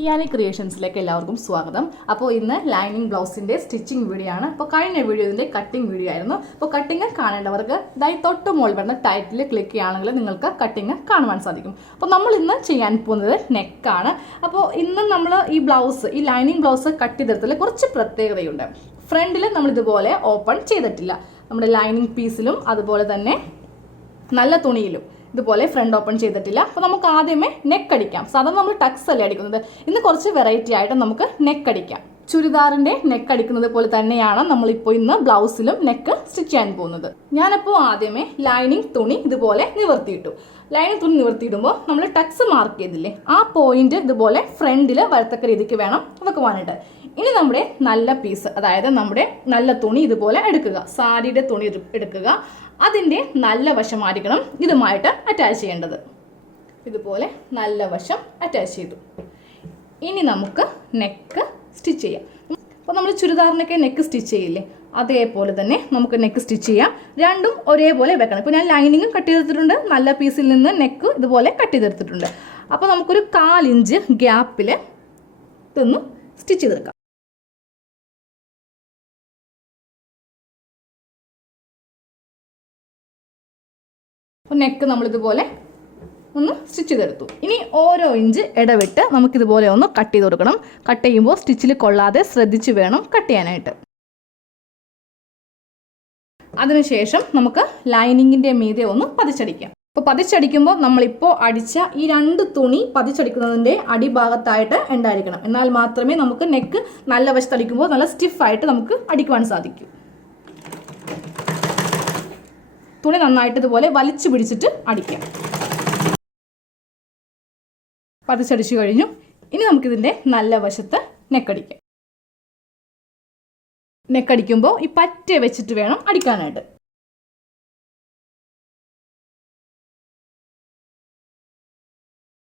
ഇയാനി ക്രിയേഷൻസിലേക്ക് എല്ലാവർക്കും സ്വാഗതം. അപ്പോൾ ഇന്ന് ലൈനിങ് ബ്ലൗസിൻ്റെ സ്റ്റിച്ചിങ് വീഡിയോ ആണ്. അപ്പോൾ കഴിഞ്ഞ വീഡിയോ ഇതിൻ്റെ കട്ടിങ് വീഡിയോ ആയിരുന്നു. അപ്പോൾ കട്ടിങ് കാണേണ്ടവർക്ക് തൊട്ട് മുകളിൽ വരുന്ന ടൈറ്റിൽ ക്ലിക്ക് ചെയ്യുകയാണെങ്കിൽ നിങ്ങൾക്ക് കട്ടിങ് കാണുവാൻ സാധിക്കും. അപ്പോൾ നമ്മൾ ഇന്ന് ചെയ്യാൻ പോകുന്നത് നെക്കാണ്. അപ്പോൾ ഇന്ന് നമ്മൾ ഈ ലൈനിങ് ബ്ലൗസ് കട്ട് ചെയ്തെടുത്തതിൽ കുറച്ച് പ്രത്യേകതയുണ്ട്. ഫ്രണ്ടിൽ നമ്മളിതുപോലെ ഓപ്പൺ ചെയ്തിട്ടില്ല. നമ്മുടെ ലൈനിങ് പീസിലും അതുപോലെ തന്നെ നല്ല തുണിയിലും ഇതുപോലെ ഫ്രണ്ട് ഓപ്പൺ ചെയ്തിട്ടില്ല. അപ്പോൾ നമുക്ക് ആദ്യമേ നെക്ക് അടിക്കാം. സാധാരണ നമ്മൾ ടക്സ് അല്ലേ അടിക്കുന്നത്. ഇന്ന് കുറച്ച് വെറൈറ്റി ആയിട്ട് നമുക്ക് നെക്ക് അടിക്കാം. ചുരിദാറിൻ്റെ നെക്ക് അടിക്കുന്നത് പോലെ തന്നെയാണ് നമ്മളിപ്പോൾ ഇന്ന് ബ്ലൗസിലും നെക്ക് സ്റ്റിച്ച് ചെയ്യാൻ പോകുന്നത്. ഞാനപ്പോൾ ആദ്യമേ ലൈനിങ് തുണി ഇതുപോലെ നിവർത്തിയിട്ടു. ലൈനിങ് തുണി നിവർത്തിയിടുമ്പോൾ നമ്മൾ ടക്സ് മാർക്ക് ചെയ്തില്ലേ, ആ പോയിന്റ് ഇതുപോലെ ഫ്രണ്ടിൽ വരത്തക്ക രീതിക്ക് വേണം വെക്കുവാനായിട്ട്. ഇനി നമ്മുടെ നല്ല പീസ്, അതായത് നമ്മുടെ നല്ല തുണി ഇതുപോലെ എടുക്കുക. സാരിയുടെ തുണി എടുക്കുക. അതിൻ്റെ നല്ല വശമായിരിക്കണം ഇതുമായിട്ട് അറ്റാച്ച് ചെയ്യേണ്ടത്. ഇതുപോലെ നല്ല വശം അറ്റാച്ച് ചെയ്തു. ഇനി നമുക്ക് നെക്ക് സ്റ്റിച്ച് ചെയ്യാം. അപ്പോൾ നമ്മൾ ചുരിദാറിനൊക്കെ നെക്ക് സ്റ്റിച്ച് ചെയ്യില്ലേ, അതേപോലെ തന്നെ നമുക്ക് നെക്ക് സ്റ്റിച്ച് ചെയ്യാം. രണ്ടും ഒരേപോലെ വെക്കണം. ഇപ്പോൾ ഞാൻ ലൈനിങ്ങും കട്ട് ചെയ്തെടുത്തിട്ടുണ്ട്, നല്ല പീസിൽ നിന്ന് നെക്ക് ഇതുപോലെ കട്ട് ചെയ്തെടുത്തിട്ടുണ്ട്. അപ്പോൾ നമുക്കൊരു 1/4 ഇഞ്ച് ഗ്യാപ്പിൽ ഇതൊന്ന് സ്റ്റിച്ച് ചെയ്തെടുക്കാം. നെക്ക് നമ്മളിതുപോലെ ഒന്ന് സ്റ്റിച്ച് ചെയ്തെടുത്തു. ഇനി ഓരോ ഇഞ്ച് ഇടവിട്ട് നമുക്കിതുപോലെ ഒന്ന് കട്ട് ചെയ്ത് കൊടുക്കണം. കട്ട് ചെയ്യുമ്പോൾ സ്റ്റിച്ചിൽ കൊള്ളാതെ ശ്രദ്ധിച്ച് വേണം കട്ട് ചെയ്യാനായിട്ട്. അതിനുശേഷം നമുക്ക് ലൈനിങ്ങിൻ്റെ മീതെ ഒന്ന് പതിച്ചടിക്കാം. അപ്പോൾ പതിച്ചടിക്കുമ്പോൾ നമ്മളിപ്പോൾ അടിച്ച ഈ 2 തുണി പതിച്ചടിക്കുന്നതിൻ്റെ അടിഭാഗത്തായിട്ട് ഉണ്ടായിരിക്കണം. എന്നാൽ മാത്രമേ നമുക്ക് നെക്ക് നല്ല വശത്തടിക്കുമ്പോൾ നല്ല സ്റ്റിഫായിട്ട് നമുക്ക് അടിക്കുവാൻ സാധിക്കൂ. തുണി നന്നായിട്ട് ഇതുപോലെ വലിച്ചു പിടിച്ചിട്ട് അടിക്കാം. പതിച്ചടിച്ചു കഴിഞ്ഞു. ഇനി നമുക്കിതിൻ്റെ നല്ല വശത്ത് നെക്കടിക്കാം. നെക്കടിക്കുമ്പോൾ ഈ പറ്റ വെച്ചിട്ട് വേണം അടിക്കാനായിട്ട്.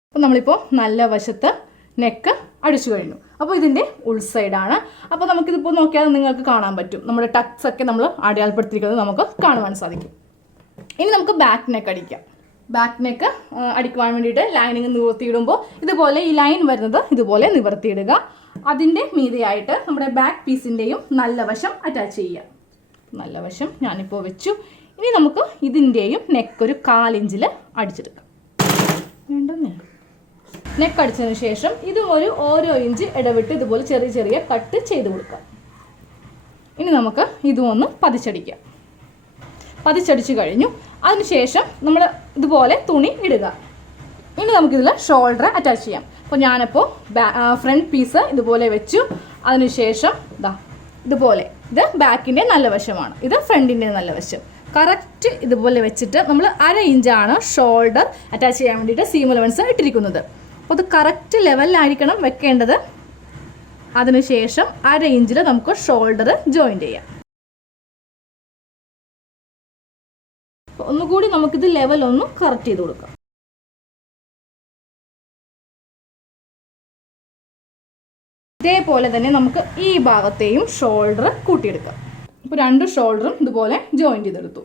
അപ്പോൾ നമ്മളിപ്പോൾ നല്ല വശത്ത് നെക്ക് അടിച്ചു കഴിഞ്ഞു. അപ്പോൾ ഇതിൻ്റെ ഉൾസൈഡാണ്. അപ്പോൾ നമുക്കിതിപ്പോൾ നോക്കിയാൽ നിങ്ങൾക്ക് കാണാൻ പറ്റും. നമ്മുടെ ടക്സ് ഒക്കെ നമ്മൾ അടയാളപ്പെടുത്തിയിരിക്കുന്നത് നമുക്ക് കാണുവാൻ സാധിക്കും. ഇനി നമുക്ക് ബാക്ക് നെക്ക് അടിക്കാം. ബാക്ക് നെക്ക് അടിക്കുവാൻ വേണ്ടിയിട്ട് ലൈനിങ് നിവർത്തിയിടുമ്പോൾ ഇതുപോലെ ഈ ലൈൻ വരുന്നത് ഇതുപോലെ നിവർത്തിയിടുക. അതിൻ്റെ മീതെയായിട്ട് നമ്മുടെ ബാക്ക് പീസിൻ്റെയും നല്ല വശം അറ്റാച്ച് ചെയ്യുക. നല്ല വശം ഞാനിപ്പോൾ വെച്ചു. ഇനി നമുക്ക് ഇതിൻ്റെയും നെക്ക് ഒരു 1/4 ഇഞ്ചിൽ അടിച്ചെടുക്കാം. വേണ്ടെന്നേ. നെക്ക് അടിച്ചതിന് ശേഷം ഇതും ഓരോ ഇഞ്ച് ഇടവിട്ട് ഇതുപോലെ ചെറിയ ചെറിയ കട്ട് ചെയ്ത് കൊടുക്കാം. ഇനി നമുക്ക് ഇതും ഒന്ന് പതിച്ചടിക്കാം. പതിച്ചടിച്ച് കഴിഞ്ഞു. അതിനുശേഷം നമ്മൾ ഇതുപോലെ തുണി ഇടുക. ഇനി നമുക്കിതിൽ ഷോൾഡർ അറ്റാച്ച് ചെയ്യാം. അപ്പോൾ ഞാനപ്പോൾ ഫ്രണ്ട് പീസ് ഇതുപോലെ വെച്ചു. അതിനുശേഷം ഇതുപോലെ ഇത് ബാക്കിൻ്റെ നല്ല വശമാണ്, ഇത് ഫ്രണ്ടിൻ്റെ നല്ല വശം. കറക്റ്റ് ഇതുപോലെ വെച്ചിട്ട് നമ്മൾ 1/2 ഇഞ്ചാണ് ഷോൾഡർ അറ്റാച്ച് ചെയ്യാൻ വേണ്ടിയിട്ട് സീം അലവൻസ് ഇട്ടിരിക്കുന്നത്. അപ്പോൾ അത് കറക്റ്റ് ലെവലിലായിരിക്കണം വെക്കേണ്ടത്. അതിനുശേഷം 1/2 ഇഞ്ചിൽ നമുക്ക് ഷോൾഡർ ജോയിൻ്റ് ചെയ്യാം. ഒന്നുകൂടി നമുക്കിത് ലെവൽ ഒന്ന് കറക്റ്റ് ചെയ്ത് കൊടുക്കാം. ഇതേപോലെ തന്നെ നമുക്ക് ഈ ഭാഗത്തെയും ഷോൾഡർ കൂട്ടിയെടുക്കാം. ഇപ്പോൾ 2 ഷോൾഡറും ഇതുപോലെ ജോയിൻ ചെയ്തെടുത്തു.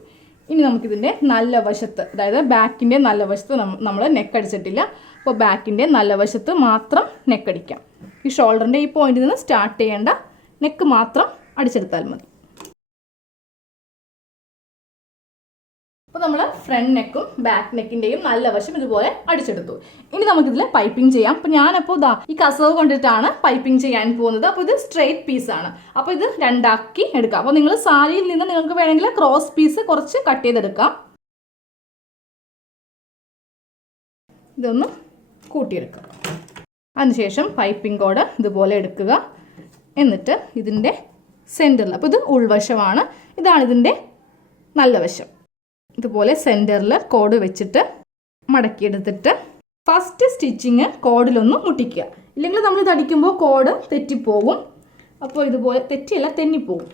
ഇനി നമുക്കിതിൻ്റെ നല്ല വശത്ത്, അതായത് ബാക്കിൻ്റെ നല്ല വശത്ത് നമ്മൾ നെക്ക് അടിച്ചിട്ടില്ല. അപ്പോൾ ബാക്കിൻ്റെ നല്ല വശത്ത് മാത്രം നെക്ക് അടിക്കാം. ഈ ഷോൾഡറിൻ്റെ ഈ പോയിന്റിൽ നിന്ന് സ്റ്റാർട്ട് ചെയ്യേണ്ട, നെക്ക് മാത്രം അടിച്ചെടുത്താൽ മതി. അപ്പോൾ നമ്മൾ ഫ്രണ്ട് നെക്കും ബാക്ക് നെക്കിൻ്റെയും നല്ല വശം ഇതുപോലെ അടിച്ചെടുത്തു. ഇനി നമുക്കിതിൽ പൈപ്പിംഗ് ചെയ്യാം. അപ്പോൾ ഞാനപ്പോൾ ഈ കസവ് കൊണ്ടിട്ടാണ് പൈപ്പിംഗ് ചെയ്യാൻ പോകുന്നത്. അപ്പോൾ ഇത് സ്ട്രെയിറ്റ് പീസാണ്. അപ്പോൾ ഇത് 2 ആക്കി എടുക്കാം. അപ്പോൾ നിങ്ങൾ സാരിയിൽ നിന്ന് നിങ്ങൾക്ക് വേണമെങ്കിൽ ക്രോസ് പീസ് കുറച്ച് കട്ട് ചെയ്തെടുക്കാം. ഇതൊന്ന് കൂട്ടിയെടുക്കുക. അതിനുശേഷം പൈപ്പിംഗ് കോഡ് ഇതുപോലെ എടുക്കുക. എന്നിട്ട് ഇതിൻ്റെ സെൻറ്ററിൽ, അപ്പോൾ ഇത് ഉൾവശമാണ്, ഇതാണ് ഇതിൻ്റെ നല്ല വശം. ഇതുപോലെ സെൻറ്ററിൽ കോഡ് വെച്ചിട്ട് മടക്കിയെടുത്തിട്ട് ഫസ്റ്റ് സ്റ്റിച്ചിങ് കോഡിലൊന്ന് മുട്ടിക്കുക. ഇല്ലെങ്കിൽ നമ്മളിത് അടിക്കുമ്പോൾ കോഡ് തെറ്റിപ്പോകും. അപ്പോൾ ഇതുപോലെ തെന്നിപ്പോകും.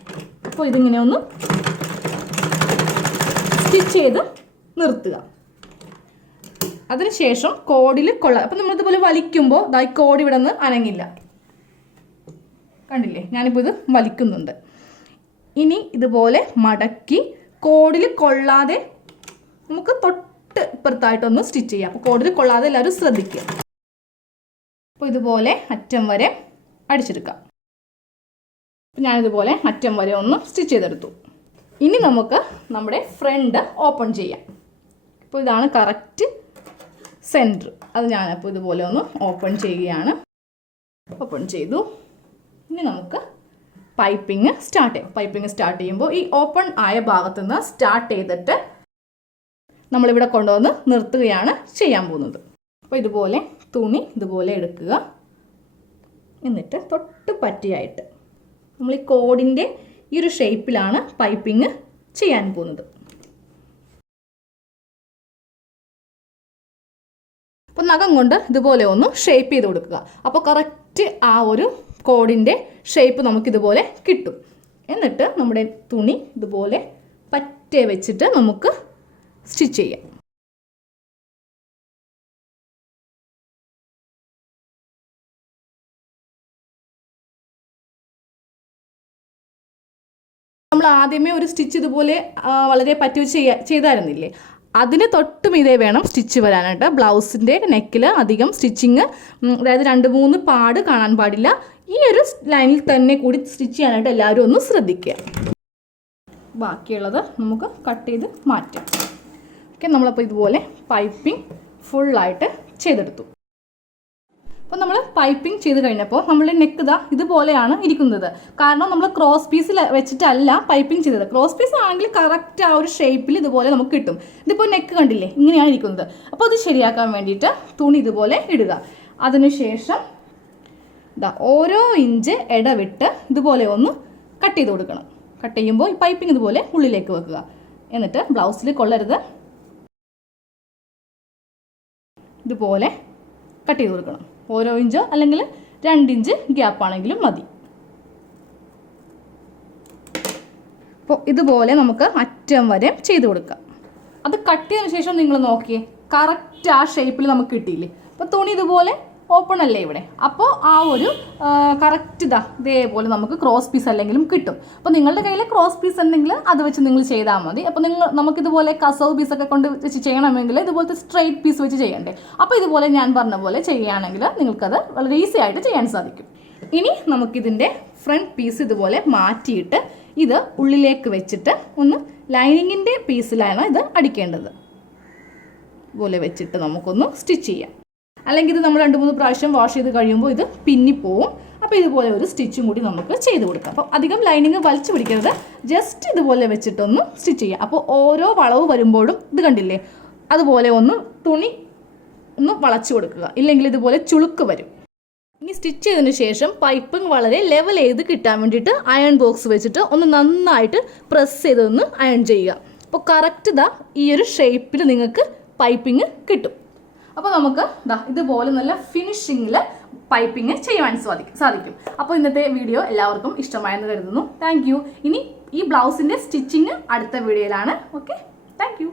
അപ്പോൾ ഇതിങ്ങനെ ഒന്ന് സ്റ്റിച്ച് ചെയ്ത് നിർത്തുക. അതിനുശേഷം കോഡിൽ കൊള്ളാം. അപ്പോൾ നമ്മളിതുപോലെ വലിക്കുമ്പോൾ ഈ കോഡ് ഇവിടെ നിന്ന് അനങ്ങില്ല. കണ്ടില്ലേ, ഞാനിപ്പോൾ ഇത് വലിക്കുന്നുണ്ട്. ഇനി ഇതുപോലെ മടക്കി കോഡിൽ കൊള്ളാതെ നമുക്ക് തൊട്ട് ഇപ്പുറത്തായിട്ടൊന്ന് സ്റ്റിച്ച് ചെയ്യാം. അപ്പോൾ കോഡിൽ കൊള്ളാതെ എല്ലാവരും ശ്രദ്ധിക്കുക. അപ്പോൾ ഇതുപോലെ അറ്റം വരെ അടിച്ചെടുക്കാം. ഞാനിതുപോലെ അറ്റം വരെ ഒന്ന് സ്റ്റിച്ച് ചെയ്തെടുത്തു. ഇനി നമുക്ക് നമ്മുടെ ഫ്രണ്ട് ഓപ്പൺ ചെയ്യാം. അപ്പോൾ ഇതാണ് കറക്റ്റ് സെൻറ്റർ. അത് ഞാനപ്പോൾ ഇതുപോലെ ഒന്ന് ഓപ്പൺ ചെയ്യുകയാണ്. ഓപ്പൺ ചെയ്തു. ഇനി നമുക്ക് പൈപ്പിംഗ് സ്റ്റാർട്ട് ചെയ്യാം. പൈപ്പിംഗ് സ്റ്റാർട്ട് ചെയ്യുമ്പോൾ ഈ ഓപ്പൺ ആയ ഭാഗത്ത് നിന്ന് സ്റ്റാർട്ട് ചെയ്തിട്ട് നമ്മളിവിടെ കൊണ്ടുവന്ന് നിർത്തുകയാണ് ചെയ്യാൻ പോകുന്നത്. അപ്പോൾ ഇതുപോലെ തുണി ഇതുപോലെ എടുക്കുക. എന്നിട്ട് തൊട്ട് പറ്റിയായിട്ട് നമ്മൾ ഈ കോഡിൻ്റെ ഈ ഒരു ഷേപ്പിലാണ് പൈപ്പിംഗ് ചെയ്യാൻ പോകുന്നത്. അപ്പോൾ നഖം കൊണ്ട് ഇതുപോലെ ഒന്ന് ഷേപ്പ് ചെയ്ത് കൊടുക്കുക. അപ്പോൾ കറക്റ്റ് ആ ഒരു കോഡിൻ്റെ ഷേപ്പ് നമുക്കിതുപോലെ കിട്ടും. എന്നിട്ട് നമ്മുടെ തുണി ഇതുപോലെ പറ്റേ വെച്ചിട്ട് നമുക്ക് സ്റ്റിച്ച് ചെയ്യാം. നമ്മൾ ആദ്യമേ ഒരു സ്റ്റിച്ച് ഇതുപോലെ വളരെ പറ്റി ചെയ്തായിരുന്നില്ലേ, അതിന് തൊട്ടും ഇതേ വേണം സ്റ്റിച്ച് വരാനായിട്ട്. ബ്ലൗസിൻ്റെ നെക്കിൽ അധികം സ്റ്റിച്ചിങ്, അതായത് 2-3 പാട് കാണാൻ പാടില്ല. ഈ ഒരു ലൈനിൽ തന്നെ കൂടി സ്റ്റിച്ച് ചെയ്യാനായിട്ട് എല്ലാവരും ഒന്ന് ശ്രദ്ധിക്കുക. ബാക്കിയുള്ളത് നമുക്ക് കട്ട് ചെയ്ത് മാറ്റാം. ഓക്കെ, നമ്മളപ്പോൾ ഇതുപോലെ പൈപ്പിംഗ് ഫുള്ളായിട്ട് ചെയ്തെടുത്തു. അപ്പോൾ നമ്മൾ പൈപ്പിംഗ് ചെയ്ത് കഴിഞ്ഞപ്പോൾ നമ്മുടെ നെക്ക് ഇതുപോലെയാണ് ഇരിക്കുന്നത്. കാരണം നമ്മൾ ക്രോസ് പീസിൽ വെച്ചിട്ടല്ല പൈപ്പിംഗ് ചെയ്തത്. ക്രോസ് പീസ് ആണെങ്കിൽ കറക്റ്റ് ആ ഒരു ഷേപ്പിൽ ഇതുപോലെ നമുക്ക് കിട്ടും. ഇതിപ്പോൾ നെക്ക് കണ്ടില്ലേ, ഇങ്ങനെയാണ് ഇരിക്കുന്നത്. അപ്പോൾ അത് ശരിയാക്കാൻ വേണ്ടിയിട്ട് തുണി ഇതുപോലെ ഇടുക. അതിനുശേഷം ഓരോ ഇഞ്ച് ഇടവിട്ട് ഇതുപോലെ ഒന്ന് കട്ട് ചെയ്ത് കൊടുക്കണം. കട്ട് ചെയ്യുമ്പോൾ ഈ പൈപ്പിംഗ് ഇതുപോലെ ഉള്ളിലേക്ക് വെക്കുക. എന്നിട്ട് ബ്ലൗസിൽ കൊള്ളരുത്, ഇതുപോലെ കട്ട് ചെയ്ത് കൊടുക്കണം. ഓരോ ഇഞ്ചോ അല്ലെങ്കിൽ 2 ഇഞ്ച് ഗ്യാപ്പാണെങ്കിലും മതി. അപ്പോൾ ഇതുപോലെ നമുക്ക് അറ്റം വരെ ചെയ്ത് കൊടുക്കാം. അത് കട്ട് ചെയ്തതിന് ശേഷം നിങ്ങൾ നോക്കിയേ, കറക്റ്റ് ആ ഷേപ്പിൽ നമുക്ക് കിട്ടിയില്ലേ. അപ്പോൾ തുണി ഇതുപോലെ ഓപ്പൺ അല്ലേ ഇവിടെ, അപ്പോൾ ആ ഒരു കറക്റ്റ് ഇതേപോലെ നമുക്ക് ക്രോസ് പീസ് അല്ലെങ്കിലും കിട്ടും. അപ്പോൾ നിങ്ങളുടെ കയ്യിൽ ക്രോസ് പീസ് ഉണ്ടെങ്കിൽ അത് വെച്ച് നിങ്ങൾ ചെയ്താൽ മതി. അപ്പോൾ നമുക്കിതുപോലെ കസവ് പീസൊക്കെ കൊണ്ട് വെച്ച് ചെയ്യണമെങ്കിൽ ഇതുപോലത്തെ സ്ട്രെയിറ്റ് പീസ് വെച്ച് ചെയ്യണ്ടേ. അപ്പോൾ ഇതുപോലെ ഞാൻ പറഞ്ഞ പോലെ ചെയ്യുകയാണെങ്കിൽ നിങ്ങൾക്കത് വളരെ ഈസി ആയിട്ട് ചെയ്യാൻ സാധിക്കും. ഇനി നമുക്കിതിൻ്റെ ഫ്രണ്ട് പീസ് ഇതുപോലെ മാറ്റിയിട്ട് ഇത് ഉള്ളിലേക്ക് വെച്ചിട്ട് ഒന്ന് ലൈനിങ്ങിൻ്റെ പീസിലാണ് ഇത് അടിക്കേണ്ടത്. ഇതുപോലെ വെച്ചിട്ട് നമുക്കൊന്ന് സ്റ്റിച്ച് ചെയ്യാം. അല്ലെങ്കിൽ ഇത് നമ്മൾ 2-3 പ്രാവശ്യം വാഷ് ചെയ്ത് കഴിയുമ്പോൾ ഇത് പിന്നിപ്പോവും. അപ്പോൾ ഇതുപോലെ ഒരു സ്റ്റിച്ചും കൂടി നമുക്ക് ചെയ്ത് കൊടുക്കാം. അപ്പോൾ അധികം ലൈനിങ് വലിച്ചു പിടിക്കരുത്, ജസ്റ്റ് ഇതുപോലെ വെച്ചിട്ടൊന്ന് സ്റ്റിച്ച് ചെയ്യാം. അപ്പോൾ ഓരോ വളവ് വരുമ്പോഴും ഇത് കണ്ടില്ലേ, അതുപോലെ ഒന്ന് തുണി ഒന്ന് വളച്ചു കൊടുക്കുക, ഇല്ലെങ്കിൽ ഇതുപോലെ ചുളുക്ക് വരും. ഇനി സ്റ്റിച്ച് ചെയ്തതിന് ശേഷം പൈപ്പിംഗ് വളരെ ലെവൽ ചെയ്ത് കിട്ടാൻ വേണ്ടിയിട്ട് അയൺ ബോക്സ് വെച്ചിട്ട് ഒന്ന് നന്നായിട്ട് പ്രസ് ചെയ്തൊന്ന് അയൺ ചെയ്യുക. അപ്പോൾ കറക്റ്റ് ഈ ഒരു ഷേപ്പിൽ നിങ്ങൾക്ക് പൈപ്പിംഗ് കിട്ടും. അപ്പോൾ നമുക്ക് ഇതുപോലെ നല്ല ഫിനിഷിങ്ങിൽ പൈപ്പിംഗ് ചെയ്യാൻ സാധിക്കും. അപ്പോൾ ഇന്നത്തെ വീഡിയോ എല്ലാവർക്കും ഇഷ്ടമായെന്ന് കരുതുന്നു. Thank you. ഇനി ഈ ബ്ലൗസിൻ്റെ സ്റ്റിച്ചിങ് അടുത്ത വീഡിയോയിലാണ്. Okay, thank you.